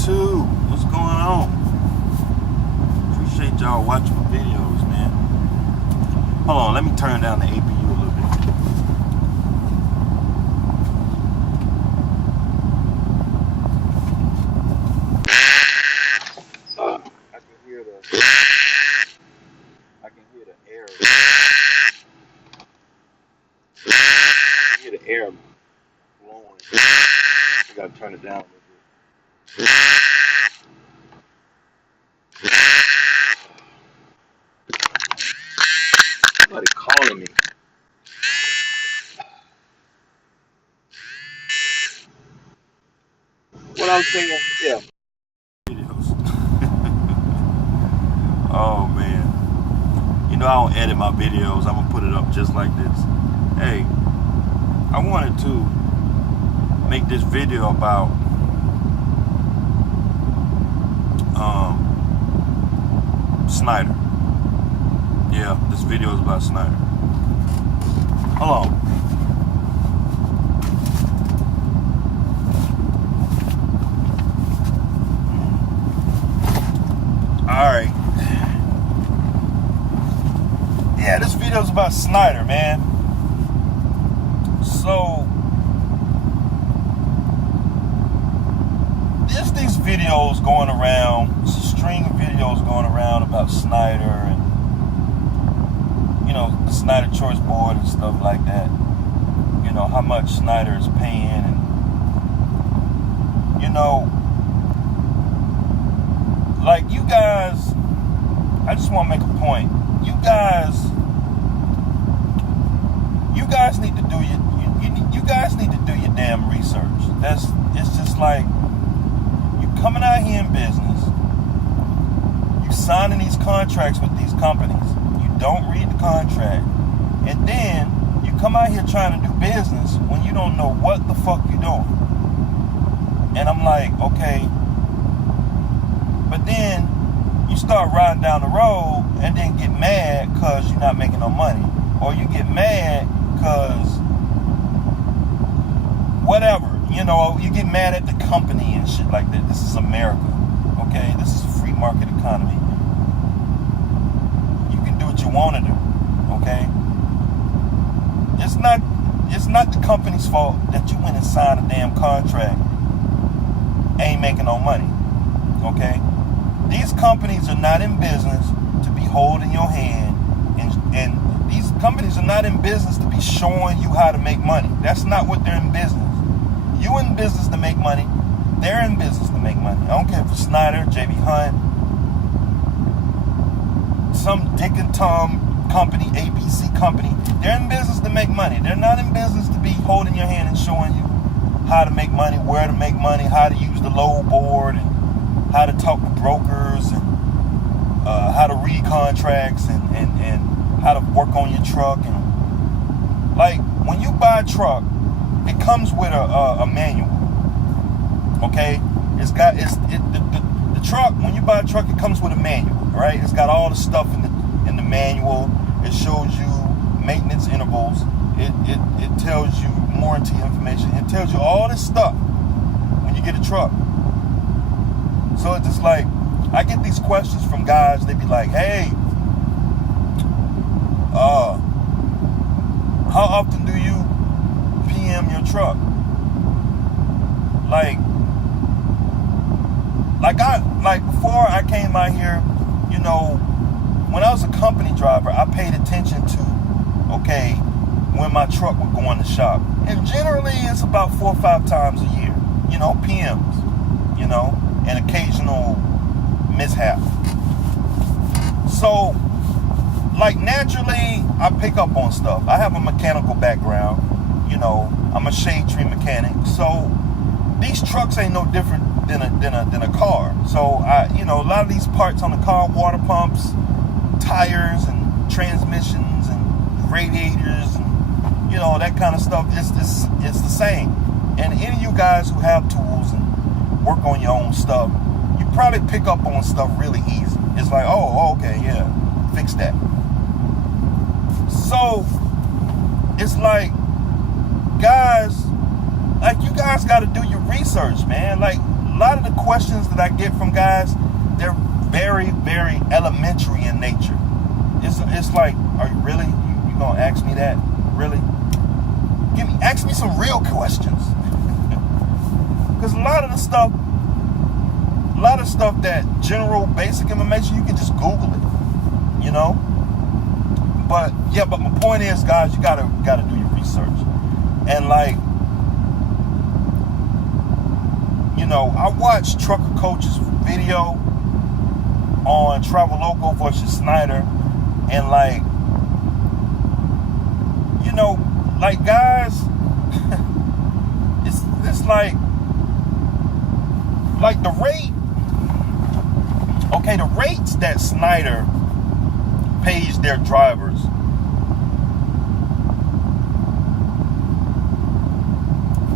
YouTube, what's going on? Appreciate y'all watching my videos, man. Hold on, let me turn down the APU a little bit. I can hear the air. I hear the air blowing. I gotta turn it down a little bit. Somebody calling me. What I was saying, yeah. Videos. Oh man. You know I don't edit my videos. I'm gonna put it up just like this. Hey, I wanted to make this video about Snyder. Yeah, this video is about Snyder. Hold on. Alright. Yeah, this video is about Snyder, man. So there's these videos going around, it's a string of videos going around about Snyder and, you know, the Snyder Choice Board and stuff like that. You know, how much Snyder is paying and, you know, like you guys, I just want to make a point. You guys need to do you guys need to do your damn research. It's just like you coming out here in business, you signing these contracts with these companies, you don't read the contract, and then you come out here trying to do business when you don't know what the fuck you're doing. And I'm like, okay, but then you start riding down the road and then get mad because you're not making no money, or you get mad because whatever, you know, you get mad at the company and shit like that. This is America, okay? This is a free market economy. You can do what you want to do, okay? It's not the company's fault that you went and signed a damn contract, ain't making no money, okay? These companies are not in business to be holding your hand, and these companies are not in business to be showing you how to make money. That's not what they're in business. You in business to make money. They're in business to make money. I don't care if it's Snyder, J.B. Hunt, some Dick and Tom company, ABC company. They're in business to make money. They're not in business to be holding your hand and showing you how to make money, where to make money, how to use the load board, and how to talk to brokers, and how to read contracts, and how to work on your truck. And like when you buy a truck, it comes with a manual. Okay, the truck. When you buy a truck, it comes with a manual. Right? It's got all the stuff in the manual. It shows you maintenance intervals. It tells you warranty information. It tells you all this stuff when you get a truck. So it's just like, I get these questions from guys. They be like, hey, how often do you PM your truck? Like before I came out here, you know, when I was a company driver, I paid attention to, okay, when my truck would go in the shop. And generally it's about 4 or 5 times a year, you know, PMs, you know, and occasional mishap. So, like, naturally, I pick up on stuff. I have a mechanical background, you know, I'm a shade tree mechanic. So, these trucks ain't no different than a car. So, you know, a lot of these parts on the car, water pumps, tires, and transmissions, and radiators, and, you know, that kind of stuff, it's the same. And any of you guys who have tools and work on your own stuff, you probably pick up on stuff really easy. It's like, oh, okay, yeah, fix that. So it's like, guys, like, you guys got to do your research, man. Like lot of the questions that I get from guys, they're very, very elementary in nature. It's like, are you really? You gonna ask me that? Really? Ask me some real questions. Because a lot of stuff that general basic information, you can just Google it, you know? But my point is, guys, you gotta do your research. And like, you know, I watched Trucker Coach's video on Traveloco versus Snyder, and like, you know, like guys, it's like the rate. Okay, the rates that Snyder pays their drivers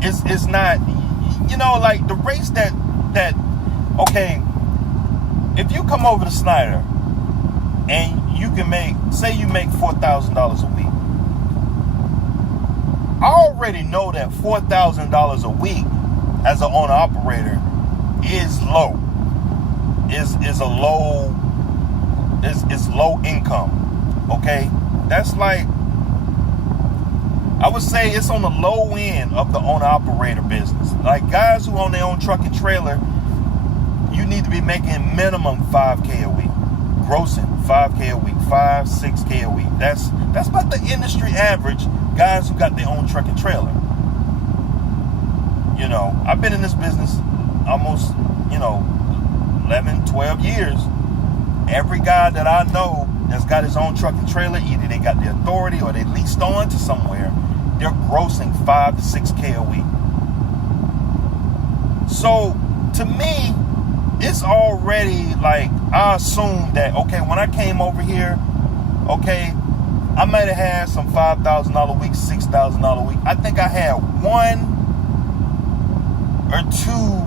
is not, you know, like the rates that okay, if you come over to Snyder and you can say you make $4,000 a week. I already know that $4,000 a week as an owner operator is low. Is low income. Okay? That's like, I would say it's on the low end of the owner operator business. Like guys who own their own truck and trailer, you need to be making minimum $5K a week. Grossing $5K a week, $6K a week. That's about the industry average, guys who got their own truck and trailer. You know, I've been in this business almost, 11, 12 years. Every guy that I know that's got his own truck and trailer, either they got the authority or they leased on to somewhere, they're grossing $5 to $6K a week. So to me, it's already like, I assume that, okay, when I came over here, okay, I might have had some $5,000 a week, $6,000 a week. I think I had one or two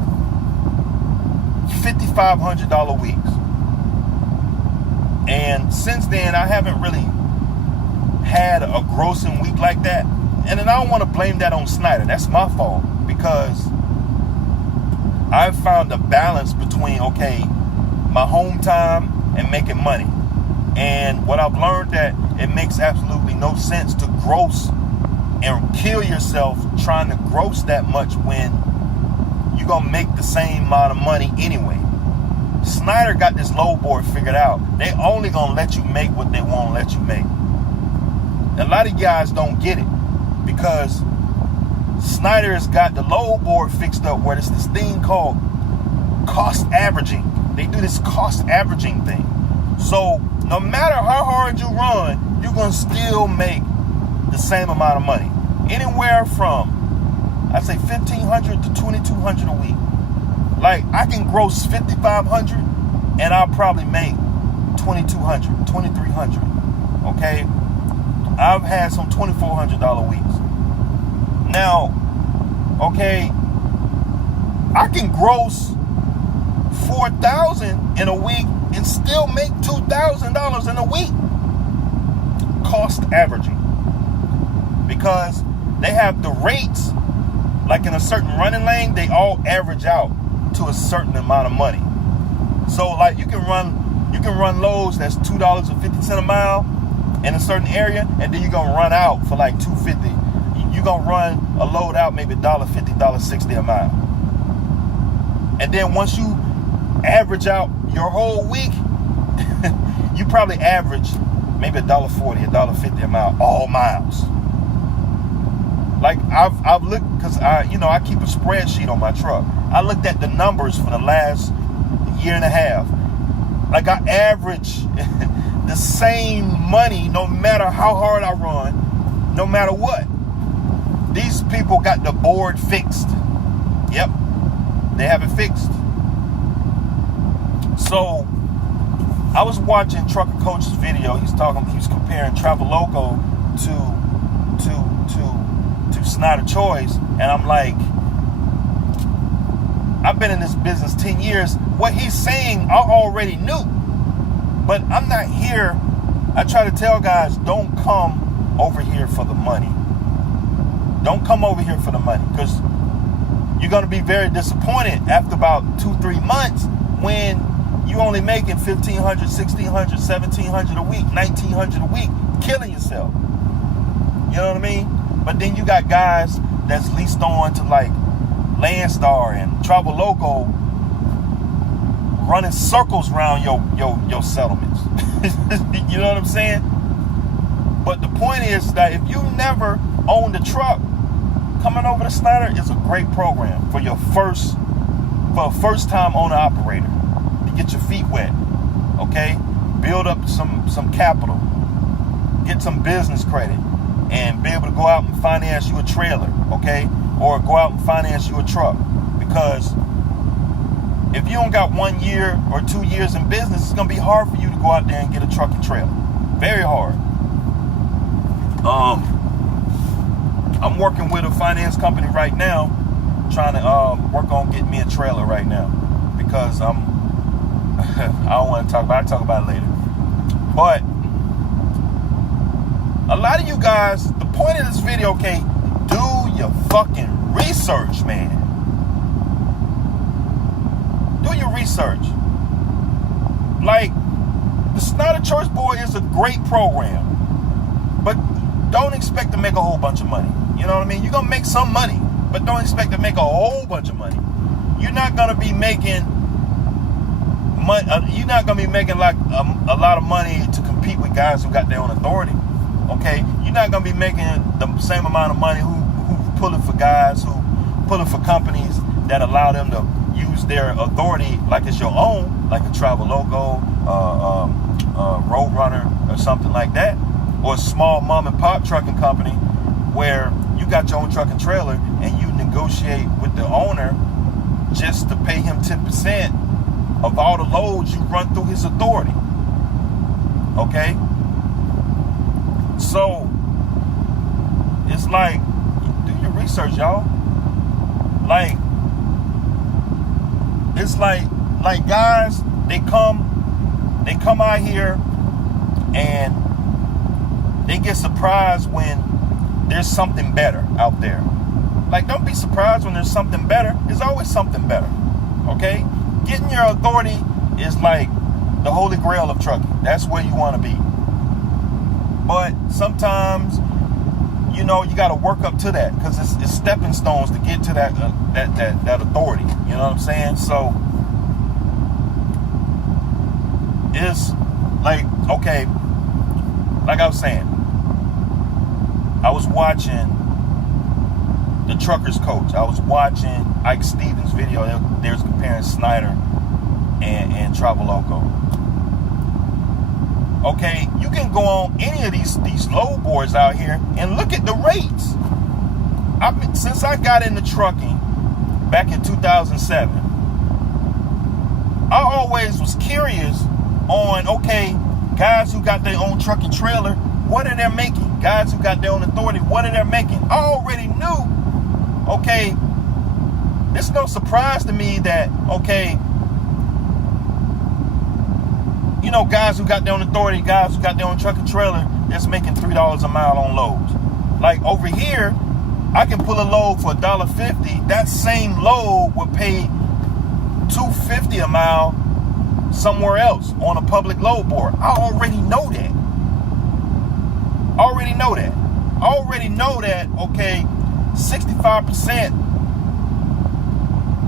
$5,500 weeks. And since then, I haven't really had a grossing week like that. And then I don't want to blame that on Snyder. That's my fault, because I've found a balance between, okay, my home time and making money. And what I've learned, that it makes absolutely no sense to gross and kill yourself trying to gross that much when you're going to make the same amount of money anyway. Snyder got this low board figured out. They only going to let you make what they want to let you make. A lot of guys don't get it, because Snyder has got the low board fixed up where there's this thing called cost averaging. They do this cost averaging thing. So no matter how hard you run, you're going to still make the same amount of money. Anywhere from, I'd say, $1,500 to $2,200 a week. Like, I can gross $5,500 and I'll probably make $2,200, $2,300. Okay? I've had some $2,400 weeks. Now, okay, I can gross $4,000 in a week and still make $2,000 in a week. Cost averaging. Because they have the rates, like in a certain running lane, they all average out to a certain amount of money. So like you can run loads that's $2.50 a mile in a certain area, and then you're gonna run out for like $2.50. You're gonna run a load out maybe $1.50, $1.60 a mile. And then once you average out your whole week, you probably average maybe $1.40, $1.50 a mile, all miles. Like I've looked, because I keep a spreadsheet on my truck. I looked at the numbers for the last year and a half. Like I average the same money no matter how hard I run, no matter what. These people got the board fixed. Yep, they have it fixed. So I was watching Trucker Coach's video. He was comparing Traveloco to Snyder Choice, and I'm like, I've been in this business 10 years. What he's saying, I already knew, but I'm not here. I try to tell guys, don't come over here for the money. Don't come over here for the money, because you're going to be very disappointed after about 2-3 months when you only making $1,500, $1,600, $1,700 a week, $1,900 a week, killing yourself. You know what I mean? But then you got guys that's leased on to like Landstar and Traveloka running circles around your settlements. You know what I'm saying? But the point is that if you never owned a truck, coming over to Snyder is a great program for a first-time owner-operator to get your feet wet, okay? Build up some capital, get some business credit, and be able to go out and finance you a trailer, okay? Or go out and finance you a truck. Because if you don't got 1 year or 2 years in business, it's going to be hard for you to go out there and get a truck and trailer. Very hard. I'm working with a finance company right now, trying to work on getting me a trailer right now, because I don't want to talk about it. I'll talk about it later. But a lot of you guys, the point of this video, okay, do your fucking research, man. Do your research. Like, the Snyder Choice Board is a great program, but don't expect to make a whole bunch of money. You know what I mean? You're going to make some money, but don't expect to make a whole bunch of money. You're not going to be making money. You're not going to be making like a lot of money to compete with guys who got their own authority. Okay? You're not going to be making the same amount of money who pulling for guys, who pulling for companies that allow them to use their authority like it's your own, like a Traveloka, Roadrunner, or something like that. Or a small mom and pop trucking company where you got your own truck and trailer and you negotiate with the owner just to pay him 10% of all the loads you run through his authority. Okay? So it's like, do your research, y'all. Like, it's like guys, they come out here and they get surprised when there's something better out there. Like, don't be surprised when there's something better. There's always something better. Okay? Getting your authority is like the holy grail of trucking. That's where you want to be. But sometimes, you know, you got to work up to that, because it's stepping stones to get to that authority. You know what I'm saying? So it's like, okay, like I was saying, I was watching the Trucker's Coach. I was watching Ike Stevens' video. They was comparing Snyder and Traveloka. Okay, you can go on any of these load boards out here and look at the rates. Since I got into trucking back in 2007, I always was curious on, okay, guys who got their own truck and trailer, what are they making? Guys who got their own authority, what are they making? I already knew, okay, it's no surprise to me that, okay, you know, guys who got their own authority, guys who got their own truck and trailer, that's making $3 a mile on loads. Like over here, I can pull a load for $1.50. That same load would pay $2.50 a mile somewhere else on a public load board. I already know that. I already know that, okay, 65%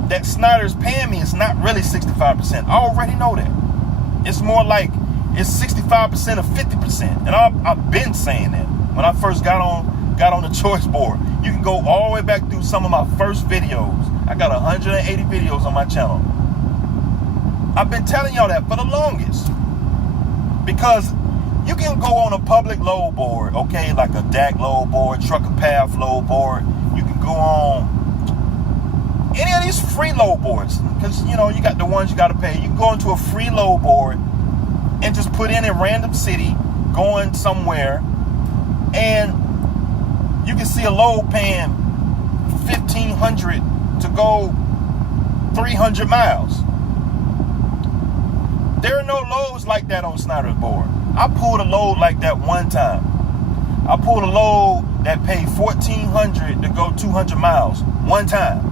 that Snyder's paying me is not really 65%. I already know that. It's more like it's 65% of 50%. And I've been saying that when I first got on the choice board. You can go all the way back through some of my first videos. I got 180 videos on my channel. I've been telling y'all that for the longest. Because you can go on a public load board, okay, like a DAC load board, Trucker Path load board. You can go on any of these free load boards, because, you know, you got the ones you got to pay. You can go into a free load board and just put in a random city going somewhere, and you can see a load paying $1,500 to go 300 miles. There are no loads like that on Snyder's board. I pulled a load like that one time. I pulled a load that paid $1,400 to go 200 miles one time.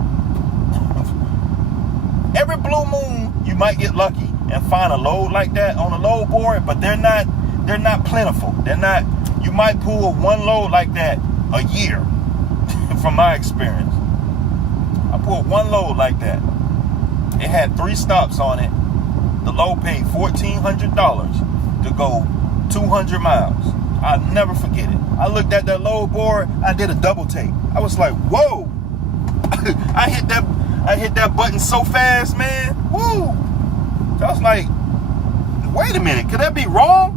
Every blue moon, you might get lucky and find a load like that on a load board, but they're not plentiful. You might pull one load like that a year, from my experience. I pulled one load like that. It had 3 stops on it. The load paid $1,400 to go 200 miles. I'll never forget it. I looked at that load board. I did a double take. I was like, whoa. I hit that button so fast, man. Woo. I was like, wait a minute. Could that be wrong?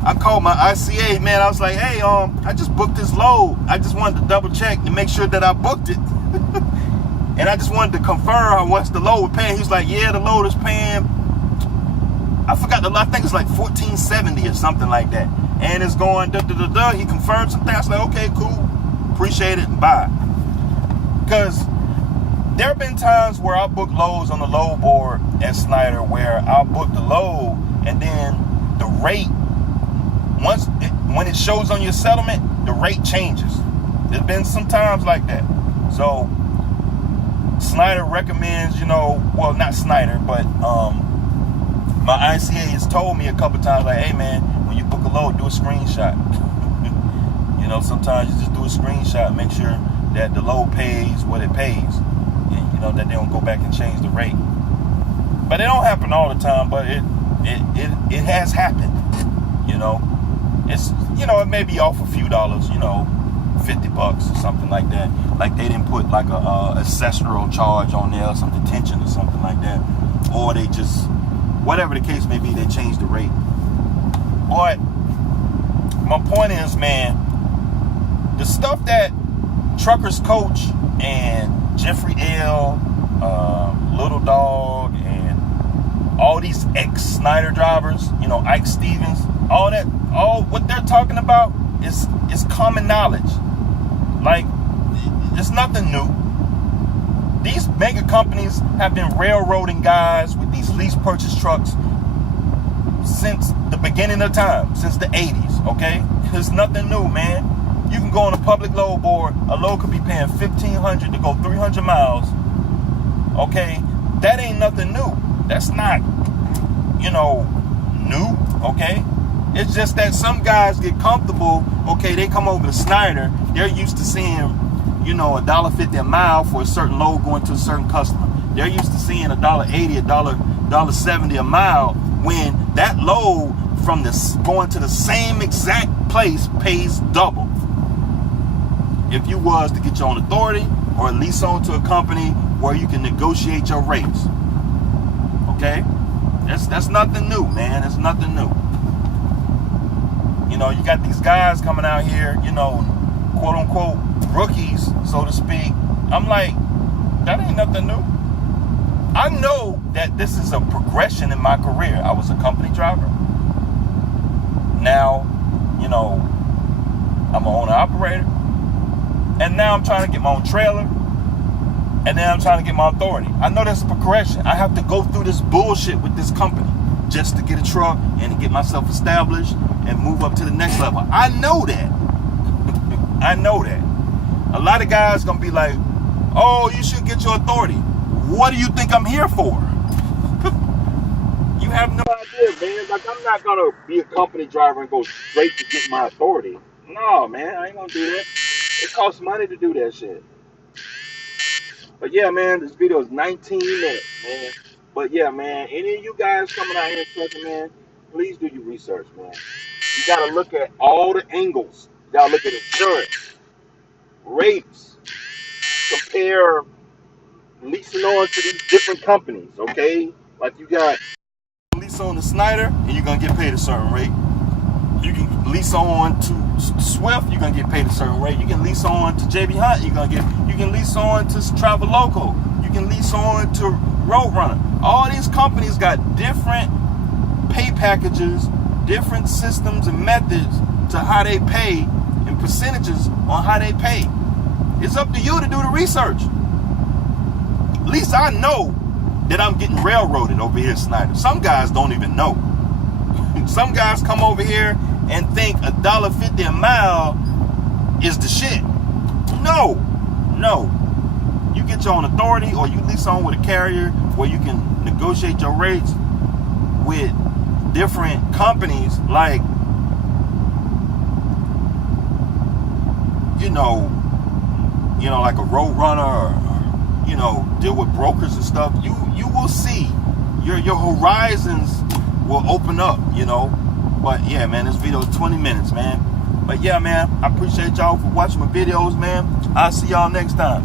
I called my ICA, man. I was like, hey, I just booked this load. I just wanted to double check to make sure that I booked it. And I just wanted to confirm how much the load was paying. He was like, yeah, the load is paying, I forgot I think it's like $1,470 or something like that. And it's going da-da-da-da. He confirmed some things. I was like, okay, cool. Appreciate it, bye. Because there have been times where I book loads on the load board at Snyder where I'll book the load and then the rate, when it shows on your settlement, the rate changes. There's been some times like that. So Snyder recommends, well, not Snyder, but my ICA has told me a couple times, like, hey man, when you book a load, do a screenshot. Sometimes you just do a screenshot, make sure that the load pays what it pays, and that they don't go back and change the rate. But it don't happen all the time, but it has happened. It's it may be off a few dollars, $50 or something like that. Like they didn't put like a accessory charge on there, or some detention or something like that, or they just, whatever the case may be, they changed the rate. But my point is, man, the stuff that Truckers Coach and Jeffrey L, Little Dog, and all these ex-Snyder drivers, Ike Stevens, all what they're talking about is common knowledge. Like, it's nothing new. These mega companies have been railroading guys with these lease purchase trucks since the beginning of time, since the 80s, okay? It's nothing new, man. You can go on a public load board. A load could be paying $1,500 to go 300 miles. Okay, that ain't nothing new. That's not, new. Okay, it's just that some guys get comfortable. Okay, they come over to Snyder. They're used to seeing, $1.50 a mile for a certain load going to a certain customer. They're used to seeing $1.80, $1.70 a mile, when that load from going to the same exact place pays double. If you was to get your own authority or lease on to a company where you can negotiate your rates. Okay? That's nothing new, man. That's nothing new. You got these guys coming out here, quote unquote rookies, so to speak. I'm like, that ain't nothing new. I know that this is a progression in my career. I was a company driver. Now, I'm an owner operator. And now I'm trying to get my own trailer. And then I'm trying to get my authority. I know that's a progression. I have to go through this bullshit with this company just to get a truck and to get myself established and move up to the next level. I know that. I know that. A lot of guys gonna be like, oh, you should get your authority. What do you think I'm here for? You have no idea, man. Like, I'm not gonna be a company driver and go straight to get my authority. No, man, I ain't gonna do that. It costs money to do that shit. But yeah, man, this video is 19 minutes, man. But yeah, man, any of you guys coming out here trucking, man, please do your research, man. You gotta look at all the angles. You gotta look at insurance, rates, compare leasing on to these different companies, okay? Like, you got lease on to Snyder, and you're gonna get paid a certain rate. You can lease on to Swift, you're gonna get paid a certain rate. You can lease on to JB Hunt, you can lease on to Travel Local, you can lease on to Roadrunner. All these companies got different pay packages, different systems and methods to how they pay, and percentages on how they pay. It's up to you to do the research. At least I know that I'm getting railroaded over here at Snyder. Some guys don't even know. Some guys come over here and think $1.50 a mile is the shit. No. You get your own authority or you lease on with a carrier where you can negotiate your rates with different companies, like, you know, like a Roadrunner, or, you know, deal with brokers and stuff, you will see your horizons will open up, you know. But yeah, man, this video is 20 minutes, man. But yeah, man, I appreciate y'all for watching my videos, man. I'll see y'all next time.